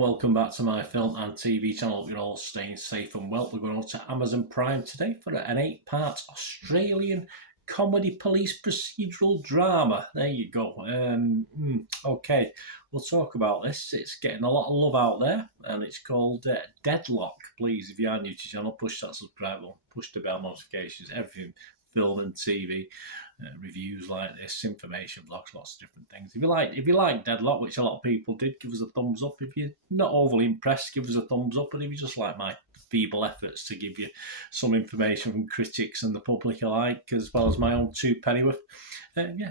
welcome back to my film and TV channel. Hope you're all staying safe and well. We're going on to Amazon Prime today for an 8-part Australian comedy police procedural drama. There you go. Okay, we'll talk about this. It's getting a lot of love out there, and it's called Deadlock. Please, if you are new to the channel, push that subscribe button, push the bell notifications, everything film and TV, reviews like this, information blogs, lots of different things. If you like Deadlock, which a lot of people did, give us a thumbs up. If you're not overly impressed, give us a thumbs up. But if you just like my feeble efforts to give you some information from critics and the public alike, as well as my own two pennyworth,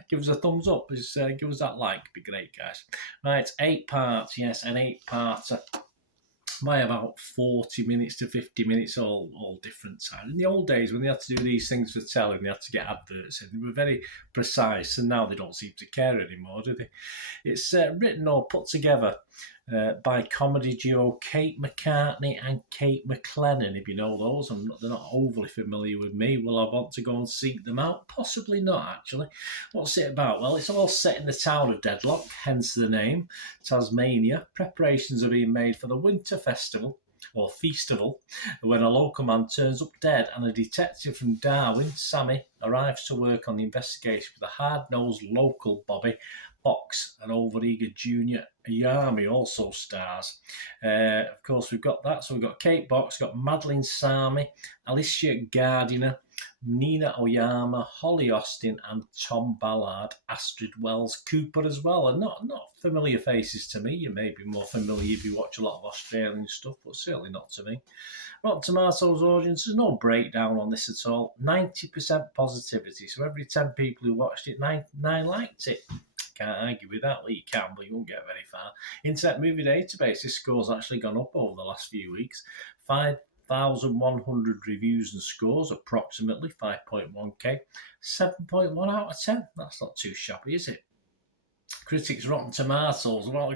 give us a thumbs up. Give us that like, it'd be great, guys. Right, 8 parts, yes, an 8-parter. By about 40 minutes to 50 minutes, all different time. In the old days, when they had to do these things for telly, they had to get adverts in, they were very precise, and now they don't seem to care anymore, do they? It's written or put together by comedy duo Kate McCartney and Kate McLennan. If you know those, they're not overly familiar with me. Will I want to go and seek them out? Possibly not, actually. What's it about? Well, it's all set in the town of Deadloch, hence the name, Tasmania. Preparations are being made for the winter festival, or feastival, when a local man turns up dead, and a detective from Darwin, Sammy, arrives to work on the investigation with a hard-nosed local Bobby Box. An overeager junior Yami also stars. Of course, we've got that. So we've got Kate Box, got Madeline Sami, Alicia Gardiner, Nina Oyama, Holly Austin, and Tom Ballard, Astrid Wells Cooper as well. And not familiar faces to me. You may be more familiar if you watch a lot of Australian stuff, but certainly not to me. Rotten Tomatoes audience, there's no breakdown on this at all. 90% positivity. So every 10 people who watched it, 9 liked it. Can't argue with that. Well, you can, but you won't get very far. Internet Movie Database, this score's actually gone up over the last few weeks. 5,100 reviews and scores, approximately 5.1k. 7.1 out of 10. That's not too shabby, is it? Critics, Rotten Tomatoes, well,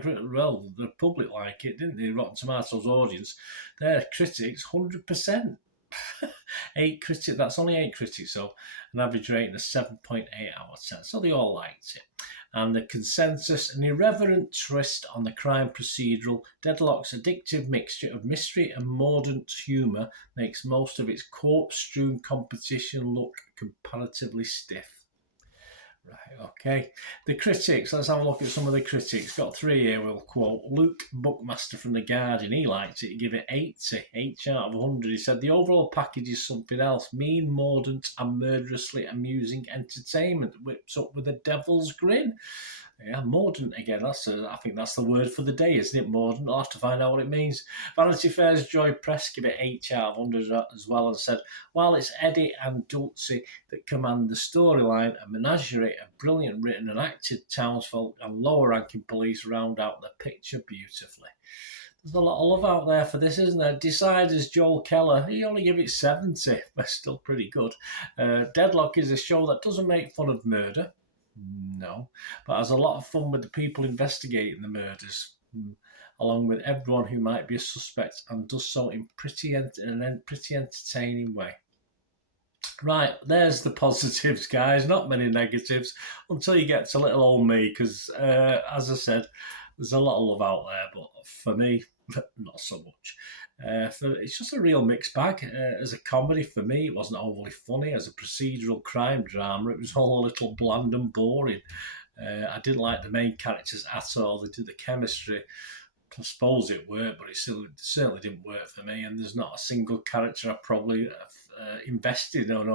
the public like it, didn't they? Rotten Tomatoes audience, their critics, 100%. 8 critics, that's only 8 critics, so an average rating of 7.8 out of 10. So they all liked it. And the consensus, an irreverent twist on the crime procedural, Deadlock's addictive mixture of mystery and mordant humour makes most of its corpse-strewn competition look comparatively stiff. Right, okay. The critics, let's have a look at some of the critics. Got 3 here, we'll quote. Luke Buckmaster from The Guardian, he liked it. He gave it 80 out of 100. He said, the overall package is something else. Mean, mordant, and murderously amusing entertainment, whipped up with a devil's grin. Yeah, mordant again. I think that's the word for the day, isn't it? Mordant. I'll have to find out what it means. Vanity Fair's Joy Press give it 8 out of 100 as well, and said, while it's Eddie and Dulcie that command the storyline, a menagerie of brilliant written and acted townsfolk and lower-ranking police round out the picture beautifully. There's a lot of love out there for this, isn't there? Deciders Joel Keller, he only gave it 70, but still pretty good. Deadlock is a show that doesn't make fun of murder. No, but has a lot of fun with the people investigating the murders, along with everyone who might be a suspect, and does so in pretty entertaining way. Right, there's the positives, guys. Not many negatives until you get to little old me, because, as I said, there's a lot of love out there, but for me, not so much. It's just a real mixed bag. As a comedy, for me, it wasn't overly funny. As a procedural crime drama, it was all a little bland and boring. I didn't like the main characters at all. They did the chemistry. I suppose it worked, but it certainly didn't work for me. And there's not a single character I probably invested on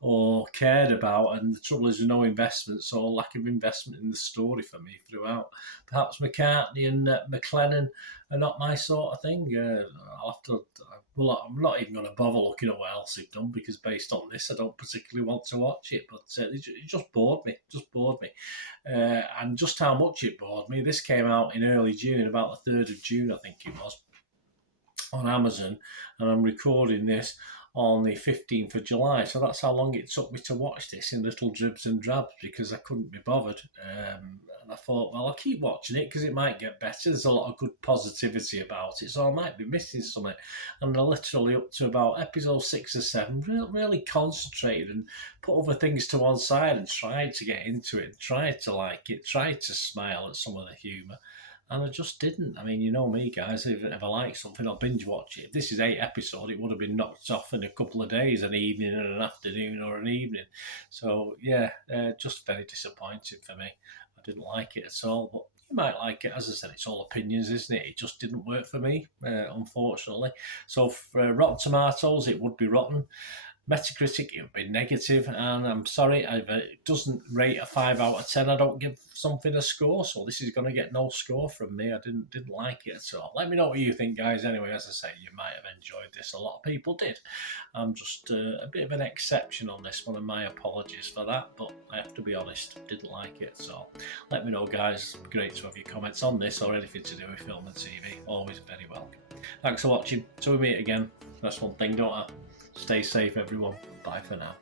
or cared about. And the trouble is, with no investment, so lack of investment in the story for me throughout. Perhaps McCartney and McLennan are not my sort of thing. I'll have to. Well, I'm not even going to bother looking at what else they've done, because based on this, I don't particularly want to watch it. But it just bored me. And just how much it bored me. This came out in early June, about the 3rd of June, I think it was, on Amazon, and I'm recording this on the 15th of July. So that's how long it took me to watch this, in little dribs and drabs, because I couldn't be bothered. And I thought, well, I'll keep watching it because it might get better. There's a lot of good positivity about it, so I might be missing something. And I literally up to about episode 6 or 7, really concentrated and put other things to one side and tried to get into it, tried to like it, tried to smile at some of the humour. and I just didn't. I mean, you know me, guys. If I like something, I'll binge watch it. If this is 8 episodes, it would have been knocked off in a couple of days, an evening and an afternoon or an evening. So yeah, just very disappointing for me. I didn't like it at all, but you might like it. As I said, it's all opinions, isn't it? It just didn't work for me, unfortunately. So for Rotten Tomatoes, it would be rotten. Metacritic, it would be negative, and I'm sorry, if it doesn't rate a 5 out of 10, I don't give something a score, so this is going to get no score from me. I didn't like it at all. Let me know what you think, guys. Anyway, as I say, you might have enjoyed this. A lot of people did. I'm just a bit of an exception on this one, and my apologies for that, but I have to be honest, didn't like it at all. Let me know, guys. Great to have your comments on this or anything to do with film and TV. Always very welcome. Thanks for watching. Till we meet again, that's one thing, don't I? Stay safe, everyone. Bye for now.